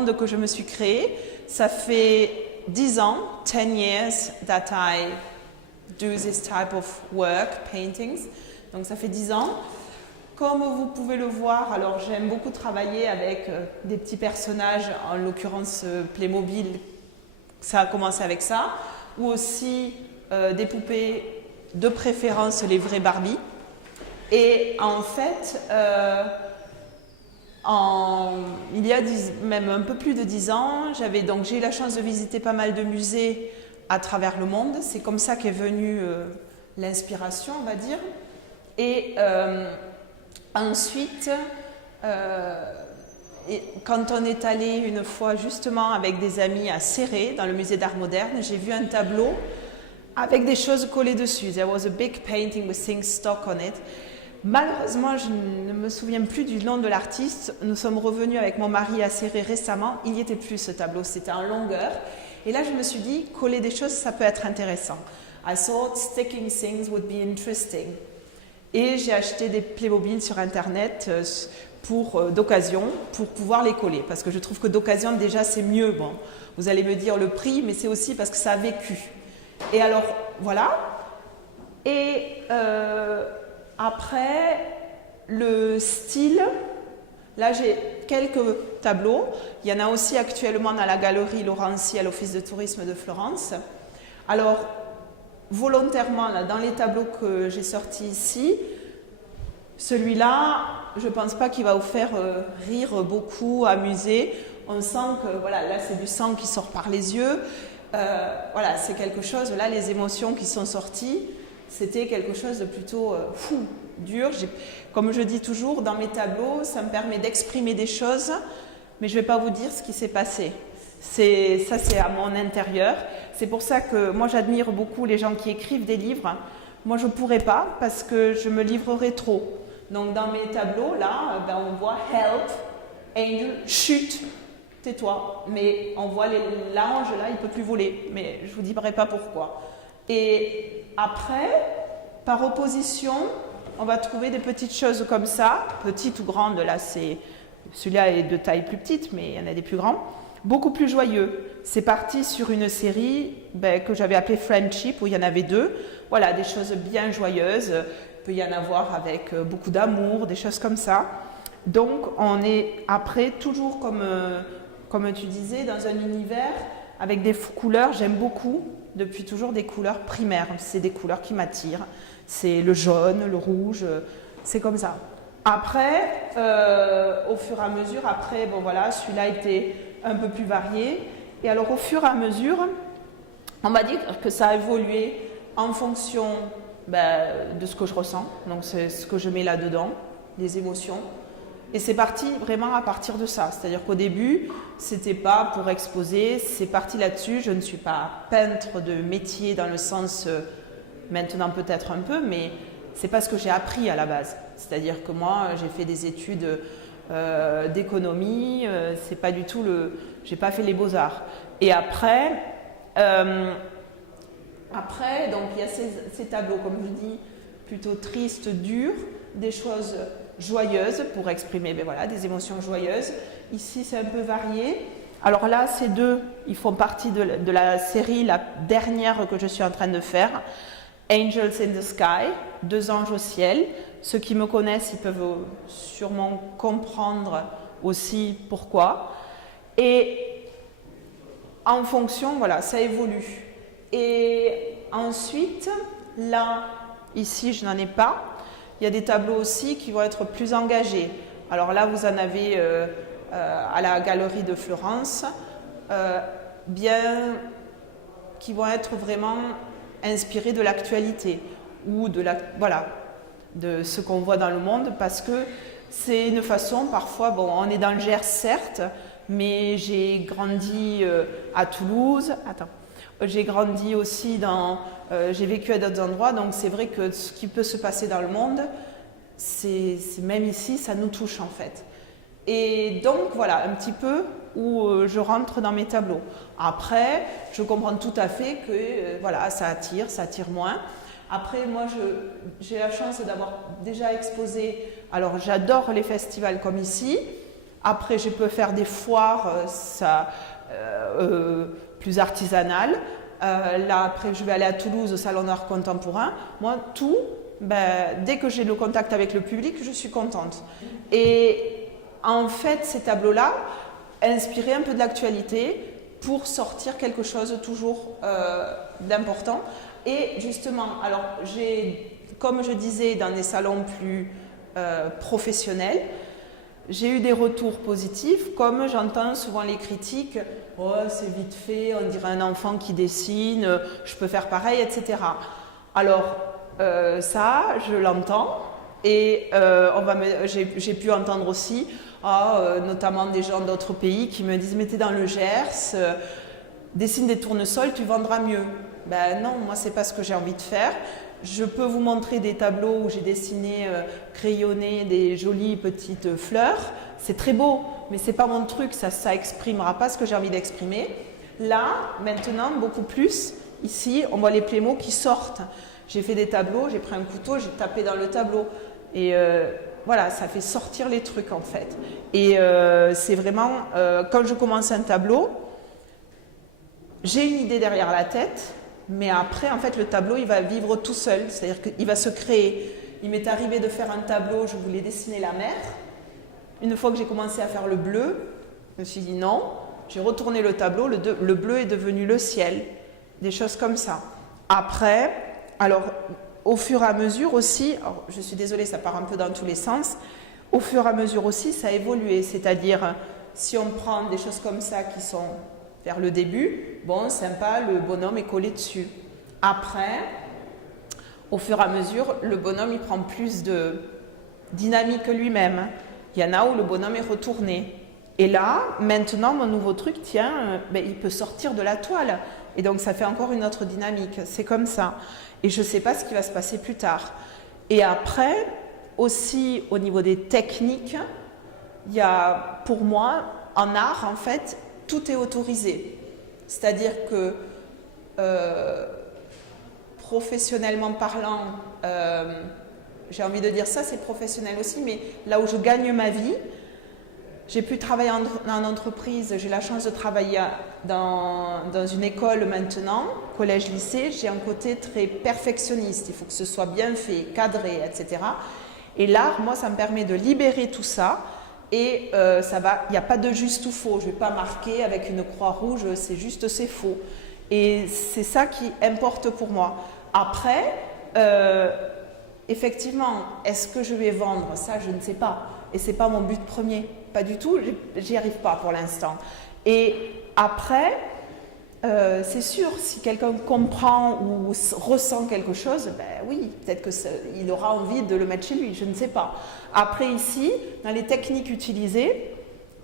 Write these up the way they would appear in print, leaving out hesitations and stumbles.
monde que je me suis créé. Ça fait 10 ans, 10 years that I do this type of work, paintings. Donc ça fait 10 ans. Comme vous pouvez le voir, alors j'aime beaucoup travailler avec des petits personnages, en l'occurrence Playmobil, ça a commencé avec ça, ou aussi des poupées, de préférence les vraies Barbie. Et en fait, il y a même un peu plus de 10 ans, j'ai eu la chance de visiter pas mal de musées à travers le monde. C'est comme ça qu'est venue l'inspiration, on va dire. Et ensuite, quand on est allé une fois justement avec des amis à Céret, dans le musée d'art moderne, j'ai vu un tableau avec des choses collées dessus. There was a big painting with things stuck on it. Malheureusement, je ne me souviens plus du nom de l'artiste. Nous sommes revenus avec mon mari à Céret récemment. Il n'y était plus ce tableau, c'était en longueur. Et là, je me suis dit, coller des choses, ça peut être intéressant. I thought sticking things would be interesting. Et j'ai acheté des Playmobil sur Internet d'occasion pour pouvoir les coller. Parce que je trouve que d'occasion, déjà, c'est mieux. Bon, vous allez me dire le prix, mais c'est aussi parce que ça a vécu. Et alors, voilà. Et après, le style, là j'ai quelques tableaux. Il y en a aussi actuellement dans la galerie Laurency à l'Office de tourisme de Florence. Alors, volontairement, là, dans les tableaux que j'ai sortis ici, celui-là, je ne pense pas qu'il va vous faire rire beaucoup, amuser. On sent que voilà, là c'est du sang qui sort par les yeux. Voilà, c'est quelque chose, là les émotions qui sont sorties, c'était quelque chose de plutôt dur. Comme je dis toujours, dans mes tableaux, ça me permet d'exprimer des choses, mais je ne vais pas vous dire ce qui s'est passé. Ça, c'est à mon intérieur. C'est pour ça que moi, j'admire beaucoup les gens qui écrivent des livres. Moi, je ne pourrais pas parce que je me livrerais trop. Donc, dans mes tableaux, là, on voit « help »,« angel »,« chute », tais-toi. Mais on voit l'ange, là, il ne peut plus voler. Mais je ne vous dirai pas pourquoi. Et après, par opposition, on va trouver des petites choses comme ça, petites ou grandes. Là, celui-là est de taille plus petite, mais il y en a des plus grands. Beaucoup plus joyeux. C'est parti sur une série que j'avais appelée Friendship, où il y en avait 2. Voilà, des choses bien joyeuses. Il peut y en avoir avec beaucoup d'amour, des choses comme ça. Donc, on est après toujours comme tu disais, dans un univers avec des couleurs. J'aime beaucoup, depuis toujours, des couleurs primaires. C'est des couleurs qui m'attirent. C'est le jaune, le rouge, c'est comme ça. Après, au fur et à mesure, bon voilà, celui-là était un peu plus varié. Et alors, au fur et à mesure, on va dire que ça a évolué en fonction de ce que je ressens. Donc, c'est ce que je mets là-dedans, les émotions. Et c'est parti vraiment à partir de ça. C'est-à-dire qu'au début, c'était pas pour exposer, c'est parti là-dessus. Je ne suis pas peintre de métier dans le sens, maintenant peut-être un peu, mais c'est pas ce que j'ai appris à la base. C'est-à-dire que moi, j'ai fait des études d'économie, c'est pas du tout j'ai pas fait les beaux-arts. Et après, donc il y a ces tableaux, comme je dis, plutôt tristes, durs, des choses joyeuses pour exprimer voilà, des émotions joyeuses. Ici, c'est un peu varié. Alors là, ces 2, ils font partie de la série, la dernière que je suis en train de faire, Angels in the Sky, 2 anges au ciel. Ceux qui me connaissent, ils peuvent sûrement comprendre aussi pourquoi. Et en fonction, voilà, ça évolue. Et ensuite, là, ici, je n'en ai pas. Il y a des tableaux aussi qui vont être plus engagés. Alors là, vous en avez à la galerie de Florence, qui vont être vraiment inspirés de l'actualité ou de ce qu'on voit dans le monde, parce que c'est une façon, parfois, bon, on est dans le Gers certes, mais j'ai grandi à Toulouse. J'ai grandi aussi j'ai vécu à d'autres endroits, donc c'est vrai que ce qui peut se passer dans le monde, c'est même ici, ça nous touche en fait. Et donc voilà, un petit peu où je rentre dans mes tableaux. Après, je comprends tout à fait que voilà, ça attire moins. Après, moi, j'ai la chance d'avoir déjà exposé. Alors, j'adore les festivals comme ici. Après, je peux faire des foires plus artisanales. Là, après, je vais aller à Toulouse au Salon d'art contemporain. Moi, tout, dès que j'ai le contact avec le public, je suis contente. Et en fait, ces tableaux-là, inspiraient un peu de l'actualité pour sortir quelque chose toujours d'important. Et justement, alors, comme je disais, dans des salons plus professionnels, j'ai eu des retours positifs, comme j'entends souvent les critiques « Oh, c'est vite fait, on dirait un enfant qui dessine, je peux faire pareil, etc. » Alors, ça, je l'entends et j'ai pu entendre aussi, notamment des gens d'autres pays qui me disent « Mais t'es dans le Gers, dessine des tournesols, tu vendras mieux. » Ben non, moi, c'est pas ce que j'ai envie de faire. Je peux vous montrer des tableaux où j'ai dessiné, crayonné des jolies petites fleurs. C'est très beau, mais c'est pas mon truc, ça exprimera pas ce que j'ai envie d'exprimer. Là, maintenant, beaucoup plus, ici, on voit les plémos qui sortent. J'ai fait des tableaux, j'ai pris un couteau, j'ai tapé dans le tableau. Et voilà, ça fait sortir les trucs en fait. Et c'est vraiment, quand je commence un tableau, j'ai une idée derrière la tête, mais après, en fait, le tableau, il va vivre tout seul, c'est-à-dire qu'il va se créer. Il m'est arrivé de faire un tableau, je voulais dessiner la mer. Une fois que j'ai commencé à faire le bleu, je me suis dit non, j'ai retourné le tableau, le bleu est devenu le ciel, des choses comme ça. Après, alors, au fur et à mesure aussi, alors, je suis désolée, ça part un peu dans tous les sens, au fur et à mesure aussi, ça a évolué, c'est-à-dire, si on prend des choses comme ça qui sont vers le début, bon, sympa, le bonhomme est collé dessus. Après, au fur et à mesure, le bonhomme, il prend plus de dynamique lui-même. Il y en a où le bonhomme est retourné. Et là, maintenant, mon nouveau truc, tiens, il peut sortir de la toile. Et donc, ça fait encore une autre dynamique. C'est comme ça. Et je ne sais pas ce qui va se passer plus tard. Et après, aussi, au niveau des techniques, il y a, pour moi, en art, en fait, tout est autorisé. C'est-à-dire que, professionnellement parlant, j'ai envie de dire ça, c'est professionnel aussi, mais là où je gagne ma vie, j'ai pu travailler en entreprise, j'ai la chance de travailler dans une école maintenant, collège-lycée, j'ai un côté très perfectionniste, il faut que ce soit bien fait, cadré, etc. Et l'art, moi, ça me permet de libérer tout ça. Et il n'y a pas de juste ou faux, je ne vais pas marquer avec une croix rouge, c'est juste, c'est faux. Et c'est ça qui importe pour moi. Après, effectivement, est-ce que je vais vendre? Ça, je ne sais pas. Et ce n'est pas mon but premier, pas du tout, j'y arrive pas pour l'instant. Et après, c'est sûr, si quelqu'un comprend ou ressent quelque chose, oui, peut-être qu'il aura envie de le mettre chez lui, je ne sais pas. Après ici, dans les techniques utilisées,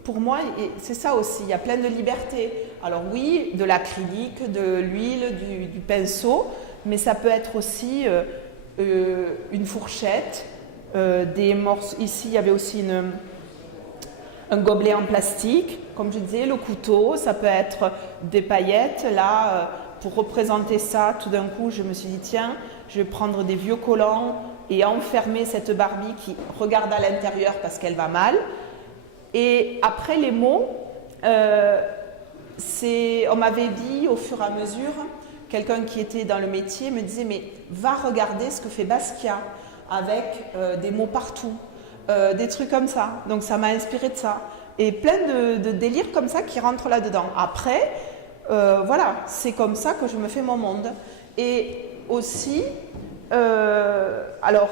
pour moi, c'est ça aussi, il y a plein de liberté. Alors oui, de l'acrylique, de l'huile, du pinceau, mais ça peut être aussi une fourchette, des morceaux. Ici, il y avait aussi un gobelet en plastique, comme je disais, le couteau, ça peut être des paillettes. Là, pour représenter ça, tout d'un coup, je me suis dit, tiens, je vais prendre des vieux collants et enfermer cette Barbie qui regarde à l'intérieur parce qu'elle va mal. Et après, les mots, on m'avait dit au fur et à mesure, quelqu'un qui était dans le métier me disait, mais va regarder ce que fait Basquiat avec des mots partout. Des trucs comme ça, donc ça m'a inspiré de ça et plein de délires comme ça qui rentrent là-dedans. Après, voilà, c'est comme ça que je me fais mon monde. Et aussi, alors,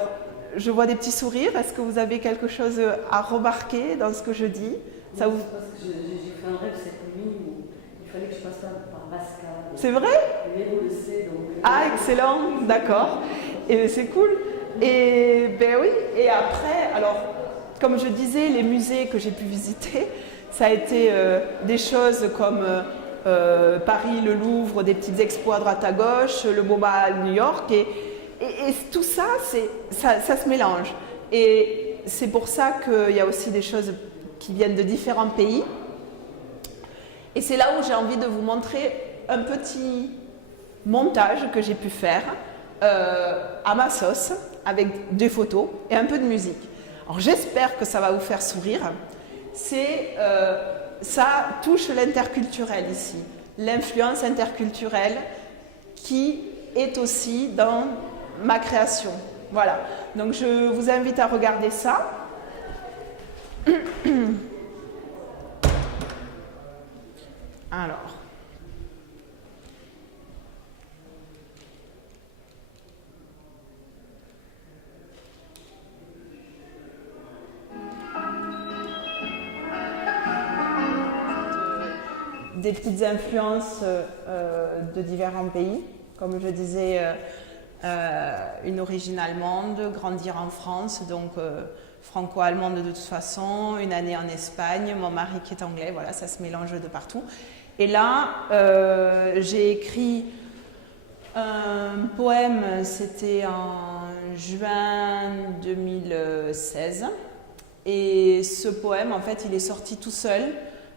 je vois des petits sourires. Est-ce que vous avez quelque chose à remarquer dans ce que je dis? Ça vous... Parce que j'ai fait un rêve cette nuit où il fallait que je passe par Basquiat. C'est vrai? Mais vous le savez, donc... Ah, excellent, d'accord. Et c'est cool. Et ben oui, et après, alors, comme je disais, les musées que j'ai pu visiter, ça a été des choses comme Paris, le Louvre, des petites expos à droite à gauche, le MoMA à New York, et tout ça, ça se mélange. Et c'est pour ça qu'il y a aussi des choses qui viennent de différents pays. Et c'est là où j'ai envie de vous montrer un petit montage que j'ai pu faire à ma sauce, avec des photos et un peu de musique. Alors j'espère que ça va vous faire sourire. ça touche l'interculturel ici, l'influence interculturelle qui est aussi dans ma création. Voilà, donc je vous invite à regarder ça. Alors. Des petites influences de différents pays. Comme je disais, une origine allemande, grandir en France, donc franco-allemande de toute façon, une année en Espagne, mon mari qui est anglais, voilà, ça se mélange de partout. Et là, j'ai écrit un poème, c'était en juin 2016. Et ce poème, en fait, il est sorti tout seul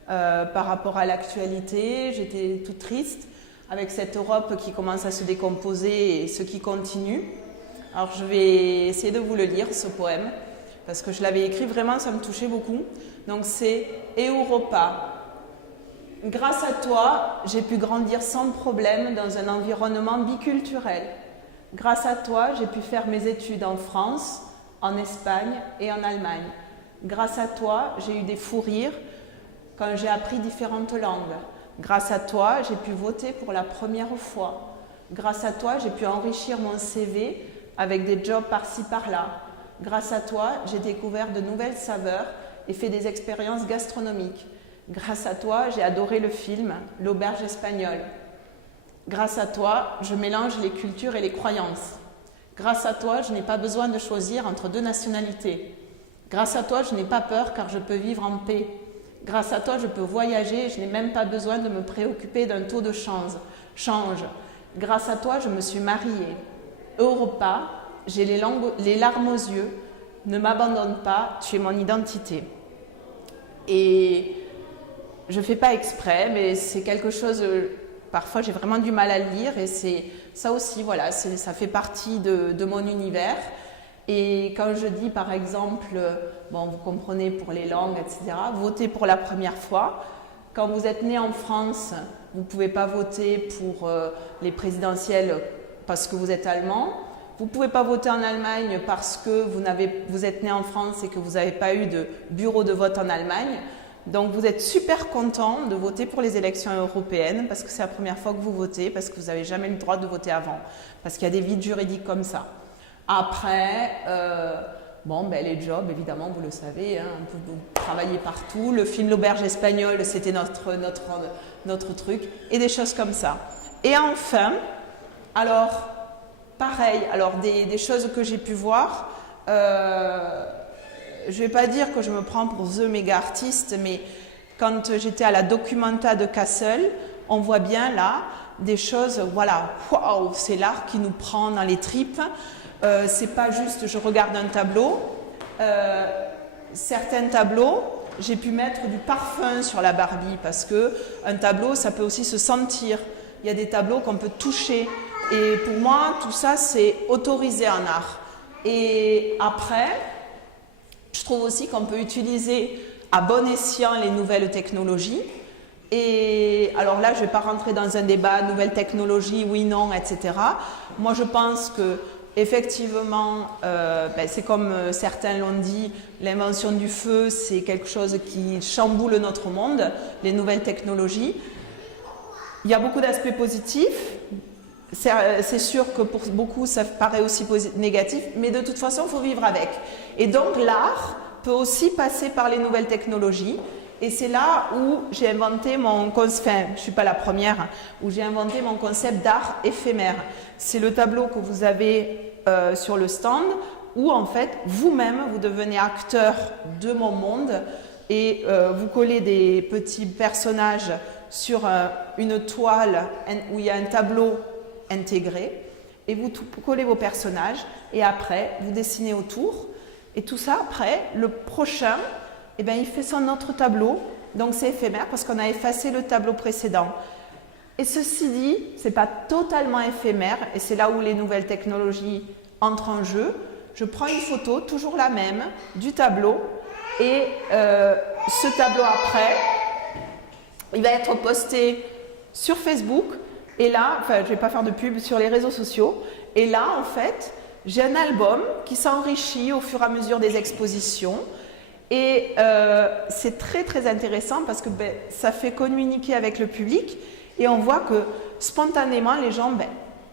par rapport à l'actualité. J'étais toute triste avec cette Europe qui commence à se décomposer et ce qui continue. Alors, je vais essayer de vous le lire, ce poème, parce que je l'avais écrit, vraiment, ça me touchait beaucoup. Donc, c'est « Europa ». Grâce à toi, j'ai pu grandir sans problème dans un environnement biculturel. Grâce à toi, j'ai pu faire mes études en France, en Espagne et en Allemagne. Grâce à toi, j'ai eu des fous rires quand j'ai appris différentes langues. Grâce à toi, j'ai pu voter pour la première fois. Grâce à toi, j'ai pu enrichir mon CV avec des jobs par-ci par-là. Grâce à toi, j'ai découvert de nouvelles saveurs et fait des expériences gastronomiques. Grâce à toi, j'ai adoré le film « L'auberge espagnole ». Grâce à toi, je mélange les cultures et les croyances. Grâce à toi, je n'ai pas besoin de choisir entre deux nationalités. Grâce à toi, je n'ai pas peur car je peux vivre en paix. Grâce à toi, je peux voyager et je n'ai même pas besoin de me préoccuper d'un taux de change. Grâce à toi, je me suis mariée. Europa, j'ai les larmes aux yeux. Ne m'abandonne pas, tu es mon identité. Et je ne fais pas exprès, mais c'est quelque chose, parfois j'ai vraiment du mal à le lire et c'est ça aussi, voilà, ça fait partie de mon univers. Et quand je dis par exemple, bon vous comprenez pour les langues, etc., voter pour la première fois, quand vous êtes né en France, vous ne pouvez pas voter pour les présidentielles parce que vous êtes allemand. Vous ne pouvez pas voter en Allemagne parce que vous êtes né en France et que vous n'avez pas eu de bureau de vote en Allemagne. Donc vous êtes super content de voter pour les élections européennes parce que c'est la première fois que vous votez, parce que vous n'avez jamais eu le droit de voter avant, parce qu'il y a des vides juridiques comme ça. Après, les jobs, évidemment, vous le savez, hein, on peut travailler partout. Le film L'auberge espagnole, c'était notre truc, et des choses comme ça. Et enfin, alors, pareil, alors des choses que j'ai pu voir, je ne vais pas dire que je me prends pour the méga artiste, mais quand j'étais à la Documenta de Kassel, on voit bien là des choses, voilà, waouh, c'est l'art qui nous prend dans les tripes. C'est pas juste je regarde un tableau. Certains tableaux, j'ai pu mettre du parfum sur la Barbie parce que un tableau, ça peut aussi se sentir. Il y a des tableaux qu'on peut toucher. Et pour moi, tout ça, c'est autorisé en art. Et après, je trouve aussi qu'on peut utiliser à bon escient les nouvelles technologies. Et alors là, je ne vais pas rentrer dans un débat nouvelles technologies, oui, non, etc. Moi, je pense que effectivement, c'est comme certains l'ont dit, l'invention du feu, c'est quelque chose qui chamboule notre monde, les nouvelles technologies. Il y a beaucoup d'aspects positifs. C'est sûr que pour beaucoup, ça paraît aussi négatif, mais de toute façon, il faut vivre avec. Et donc, l'art peut aussi passer par les nouvelles technologies. Et c'est là où j'ai inventé mon concept, enfin, je ne suis pas la première, où j'ai inventé mon concept d'art éphémère. C'est le tableau que vous avez sur le stand, où en fait, vous-même, vous devenez acteur de mon monde et vous collez des petits personnages sur une toile où il y a un tableau intégré, et vous collez vos personnages, et après, vous dessinez autour. Et tout ça, après, le prochain, eh bien, il fait son autre tableau, donc c'est éphémère parce qu'on a effacé le tableau précédent. Et ceci dit, ce n'est pas totalement éphémère, et c'est là où les nouvelles technologies entrent en jeu. Je prends une photo, toujours la même, du tableau, Et ce tableau après, il va être posté sur Facebook. Et là, enfin, je ne vais pas faire de pub sur les réseaux sociaux. Et là, en fait, j'ai un album qui s'enrichit au fur et à mesure des expositions. Et c'est très très intéressant parce que ça fait communiquer avec le public. Et on voit que spontanément, les gens,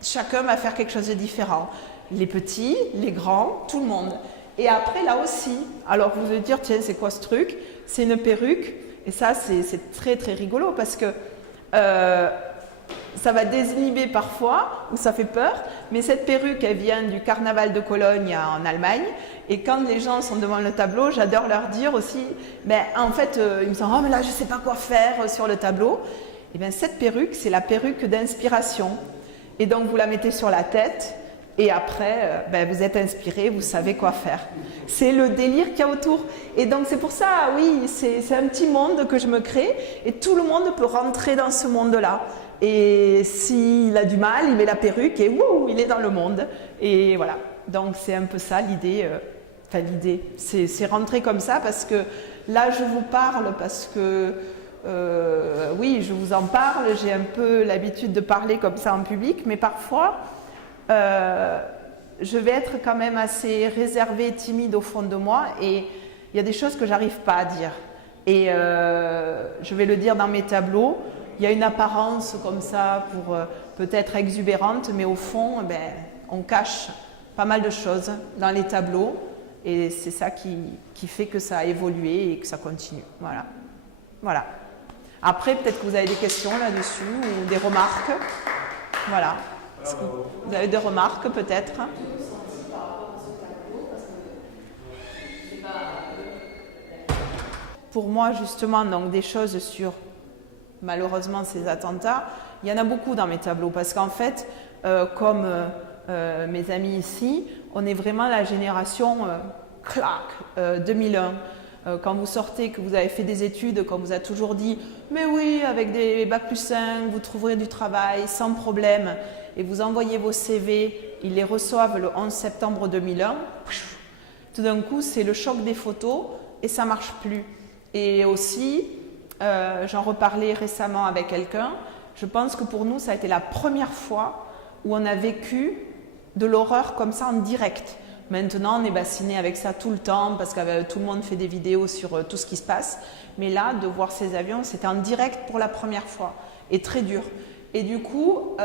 chacun va faire quelque chose de différent. Les petits, les grands, tout le monde. Et après, là aussi, alors vous allez dire, tiens, c'est quoi ce truc? C'est une perruque. Et ça, c'est très très rigolo parce que ça va désinhiber parfois, ou ça fait peur, mais cette perruque, elle vient du carnaval de Cologne en Allemagne. Et quand les gens sont devant le tableau, j'adore leur dire aussi, en fait, ils me disent, oh mais là, je ne sais pas quoi faire sur le tableau. Et bien, cette perruque, c'est la perruque d'inspiration. Et donc, vous la mettez sur la tête, et après, vous êtes inspiré, vous savez quoi faire. C'est le délire qu'il y a autour. Et donc, c'est pour ça, oui, c'est un petit monde que je me crée, et tout le monde peut rentrer dans ce monde-là. Et s'il a du mal, il met la perruque et wouh, il est dans le monde. Et voilà. Donc c'est un peu ça l'idée. L'idée, c'est rentrer comme ça parce que là je vous parle parce que oui, je vous en parle. J'ai un peu l'habitude de parler comme ça en public, mais parfois je vais être quand même assez réservée, timide au fond de moi, et il y a des choses que j'arrive pas à dire. Et je vais le dire dans mes tableaux. Il y a une apparence comme ça pour peut-être exubérante, mais au fond, on cache pas mal de choses dans les tableaux et c'est ça qui fait que ça a évolué et que ça continue. Voilà. Voilà. Après, peut-être que vous avez des questions là-dessus ou des remarques. Voilà. Vous avez des remarques peut-être? Pour moi, justement, donc des choses sur malheureusement ces attentats, il y en a beaucoup dans mes tableaux parce qu'en fait, comme mes amis ici, on est vraiment la génération 2001. Quand vous sortez, que vous avez fait des études, qu'on vous a toujours dit « mais oui, avec des bac+5, vous trouverez du travail sans problème » et vous envoyez vos CV, ils les reçoivent le 11 septembre 2001, tout d'un coup, c'est le choc des photos et ça ne marche plus. Et aussi, j'en reparlais récemment avec quelqu'un, je pense que pour nous, ça a été la première fois où on a vécu de l'horreur comme ça en direct. Maintenant, on est bassiné avec ça tout le temps parce que tout le monde fait des vidéos sur tout ce qui se passe. Mais là, de voir ces avions, c'était en direct pour la première fois et très dur. Et du coup,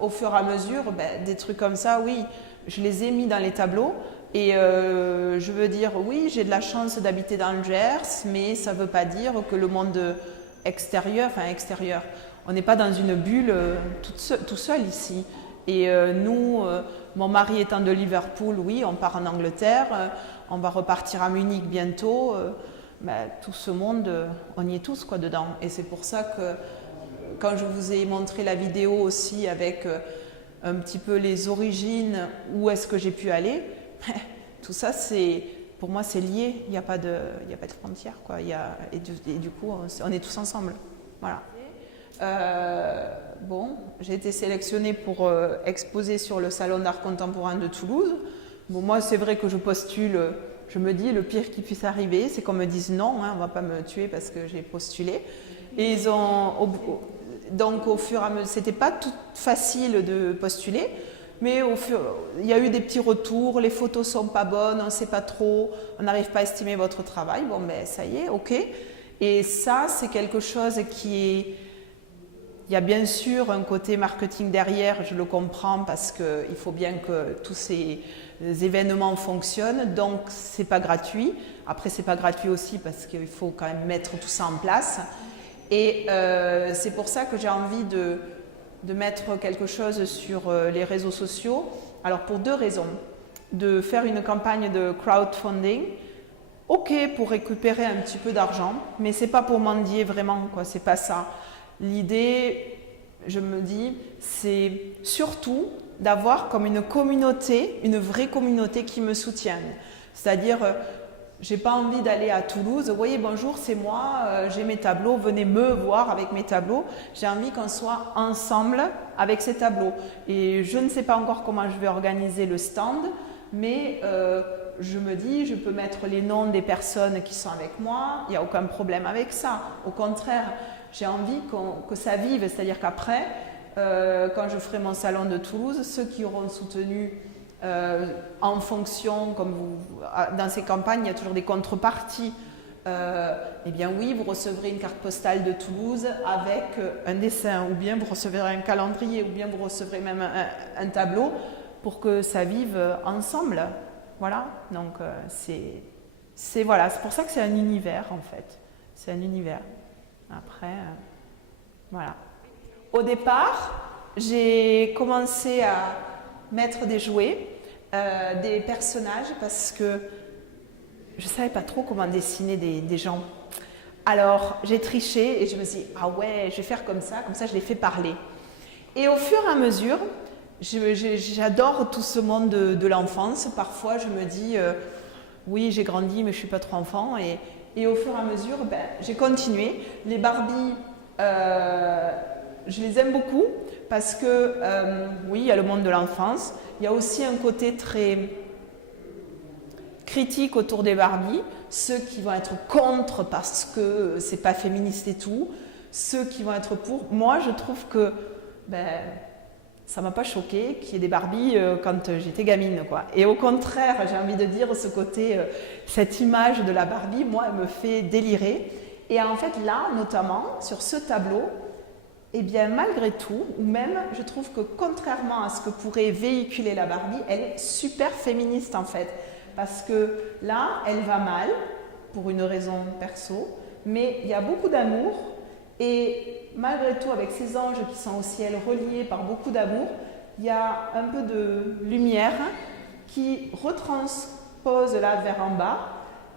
au fur et à mesure, des trucs comme ça, oui, je les ai mis dans les tableaux. Et je veux dire, oui, j'ai de la chance d'habiter dans le Gers, mais ça ne veut pas dire que le monde extérieur, on n'est pas dans une bulle tout seul ici. Et nous, mon mari étant de Liverpool, oui, on part en Angleterre, on va repartir à Munich bientôt. Tout ce monde, on y est tous dedans. Et c'est pour ça que quand je vous ai montré la vidéo aussi avec un petit peu les origines, où est-ce que j'ai pu aller, tout ça, pour moi, c'est lié. Il n'y a pas de frontières, quoi. Et du coup, on est tous ensemble. Voilà. J'ai été sélectionnée pour exposer sur le Salon d'art contemporain de Toulouse. Bon, moi, c'est vrai que je postule, je me dis, le pire qui puisse arriver, c'est qu'on me dise non, on ne va pas me tuer parce que j'ai postulé. Et donc, au fur et à mesure, c'était pas tout facile de postuler, mais il y a eu des petits retours, les photos sont pas bonnes, on ne sait pas trop, on n'arrive pas à estimer votre travail. Bon, ça y est, ok. Et ça, c'est quelque chose qui est... Il y a bien sûr un côté marketing derrière, je le comprends, parce qu'il faut bien que tous ces événements fonctionnent, donc c'est pas gratuit. Après, c'est pas gratuit aussi parce qu'il faut quand même mettre tout ça en place. Et c'est pour ça que j'ai envie de mettre quelque chose sur les réseaux sociaux. Alors pour deux raisons. De faire une campagne de crowdfunding, ok pour récupérer un petit peu d'argent, mais c'est pas pour mendier vraiment, quoi, c'est pas ça. L'idée, je me dis, c'est surtout d'avoir comme une communauté, une vraie communauté qui me soutienne. C'est-à-dire, j'ai pas envie d'aller à Toulouse, vous voyez, bonjour, c'est moi, j'ai mes tableaux, venez me voir avec mes tableaux. J'ai envie qu'on soit ensemble avec ces tableaux. Et je ne sais pas encore comment je vais organiser le stand, mais je me dis, je peux mettre les noms des personnes qui sont avec moi, il n'y a aucun problème avec ça. Au contraire, j'ai envie que ça vive, c'est-à-dire qu'après, quand je ferai mon salon de Toulouse, ceux qui auront soutenu en fonction, comme dans ces campagnes, il y a toujours des contreparties. Eh bien oui, vous recevrez une carte postale de Toulouse avec un dessin, ou bien vous recevrez un calendrier, ou bien vous recevrez même un tableau pour que ça vive ensemble. Voilà, donc voilà, c'est pour ça que c'est un univers en fait. C'est un univers. Après, voilà. Au départ, j'ai commencé à mettre des jouets, des personnages, parce que je ne savais pas trop comment dessiner des gens. Alors, j'ai triché et je me suis dit, ah ouais, je vais faire comme ça je les fais parler. Et au fur et à mesure, j'adore tout ce monde de l'enfance. Parfois, je me dis, oui, j'ai grandi, mais je ne suis pas trop enfant. Et au fur et à mesure, j'ai continué. Les Barbies, je les aime beaucoup parce que, oui, il y a le monde de l'enfance. Il y a aussi un côté très critique autour des Barbies, ceux qui vont être contre parce que c'est pas féministe et tout, ceux qui vont être pour. Moi, je trouve que ça m'a pas choqué qu'il y ait des Barbies quand j'étais gamine, quoi. Et au contraire, j'ai envie de dire ce côté, cette image de la Barbie, moi, elle me fait délirer. Et en fait, là, notamment, sur ce tableau, eh bien, malgré tout, ou même, je trouve que contrairement à ce que pourrait véhiculer la Barbie, elle est super féministe, en fait. Parce que là, elle va mal, pour une raison perso, mais il y a beaucoup d'amour, et malgré tout, avec ces anges qui sont au ciel reliés par beaucoup d'amour, il y a un peu de lumière qui retranspose là vers en bas,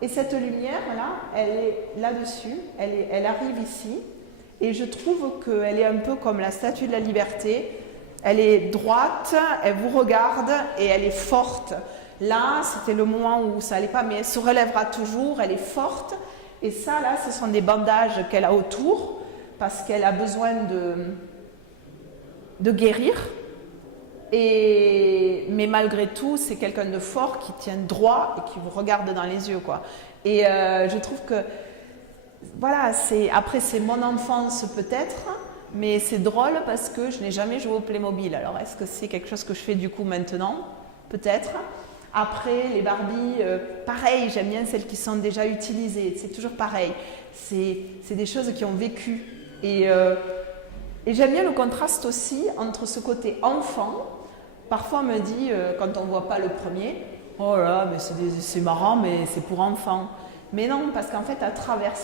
et cette lumière-là, elle est là-dessus, elle arrive ici, et je trouve qu'elle est un peu comme la Statue de la Liberté, elle est droite, elle vous regarde, et elle est forte. Là, c'était le moment où ça n'allait pas, mais elle se relèvera toujours, elle est forte. Et ça, là, ce sont des bandages qu'elle a autour, parce qu'elle a besoin de guérir. Mais malgré tout, c'est quelqu'un de fort qui tient droit et qui vous regarde dans les yeux, quoi. Et je trouve que, voilà, après c'est mon enfance peut-être, mais c'est drôle parce que je n'ai jamais joué au Playmobil. Alors, est-ce que c'est quelque chose que je fais du coup maintenant? Peut-être. Après, les Barbies, pareil, j'aime bien celles qui sont déjà utilisées. C'est toujours pareil. C'est des choses qui ont vécu. Et j'aime bien le contraste aussi entre ce côté enfant. Parfois, on me dit, quand on ne voit pas le premier, oh là, mais c'est marrant, mais c'est pour enfants. Mais non, parce qu'en fait, à travers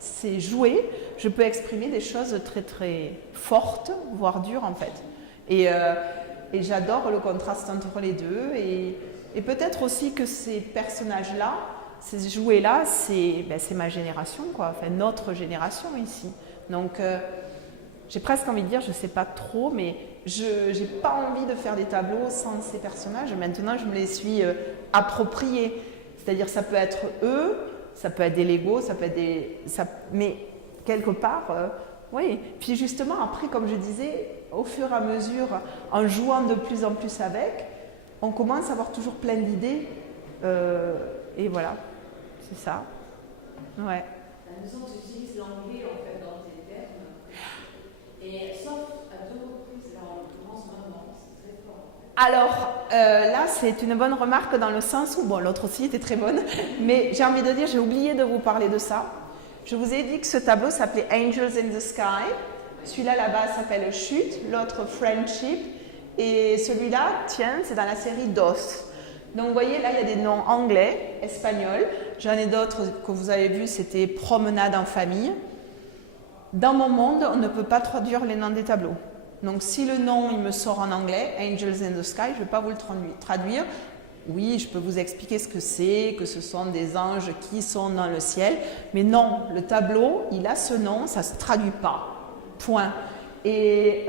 ces jouets, je peux exprimer des choses très, très fortes, voire dures, en fait. Et j'adore le contraste entre les deux. Et peut-être aussi que ces personnages-là, ces jouets-là, c'est ma génération, quoi. Enfin, notre génération ici. Donc, j'ai presque envie de dire, je ne sais pas trop, mais je n'ai pas envie de faire des tableaux sans ces personnages. Maintenant, je me les suis appropriés. C'est-à-dire, ça peut être eux, ça peut être des Legos, ça peut être mais quelque part, oui. Puis justement, après, comme je disais, au fur et à mesure, en jouant de plus en plus avec, on commence à avoir toujours plein d'idées. Et voilà, c'est ça. Ouais. La maison, tu utilises l'anglais en fait dans tes termes. Et sauf à 2 reprises, là en l'occurrence vraiment, c'est très fort. Alors là, c'est une bonne remarque dans le sens où, bon, l'autre aussi était très bonne, mais j'ai envie de dire, j'ai oublié de vous parler de ça. Je vous ai dit que ce tableau s'appelait Angels in the Sky. Celui-là, là-bas, s'appelle Chute, l'autre Friendship. Et celui-là, tiens, c'est dans la série DOS. Donc vous voyez, là, il y a des noms anglais, espagnols. J'en ai d'autres que vous avez vus, c'était Promenade en famille. Dans mon monde, on ne peut pas traduire les noms des tableaux. Donc si le nom, il me sort en anglais, Angels in the Sky, je ne vais pas vous le traduire. Oui, je peux vous expliquer ce que c'est, que ce sont des anges qui sont dans le ciel. Mais non, le tableau, il a ce nom, ça ne se traduit pas. Point. Et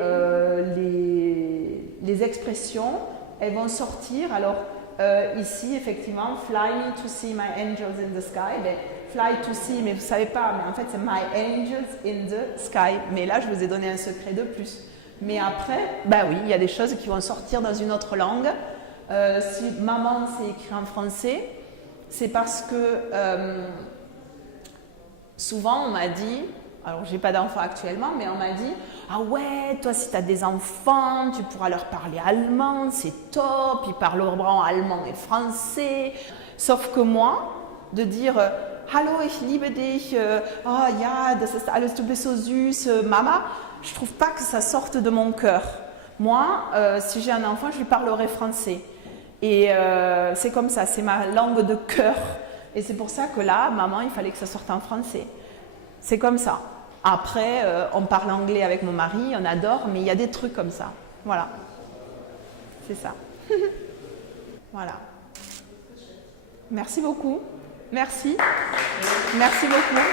les expressions, elles vont sortir. Alors ici, effectivement, fly me to see my angels in the sky. Ben, fly to see, mais vous ne savez pas, mais en fait c'est my angels in the sky. Mais là, je vous ai donné un secret de plus. Mais après, ben oui, il y a des choses qui vont sortir dans une autre langue. Si maman c'est écrit en français, c'est parce que souvent on m'a dit, alors j'ai pas d'enfants actuellement, mais on m'a dit ah ouais, toi si tu as des enfants, tu pourras leur parler allemand, c'est top, ils parleront allemand et français. Sauf que moi, de dire hallo, ich liebe dich, oh ja, das ist alles, du bist so süß, Mama, je trouve pas que ça sorte de mon cœur. Moi, si j'ai un enfant, je lui parlerai français. Et c'est comme ça, c'est ma langue de cœur. Et c'est pour ça que là, maman, il fallait que ça sorte en français. C'est comme ça. Après, on parle anglais avec mon mari, on adore, mais il y a des trucs comme ça. Voilà. C'est ça. Voilà. Merci beaucoup. Merci. Merci beaucoup.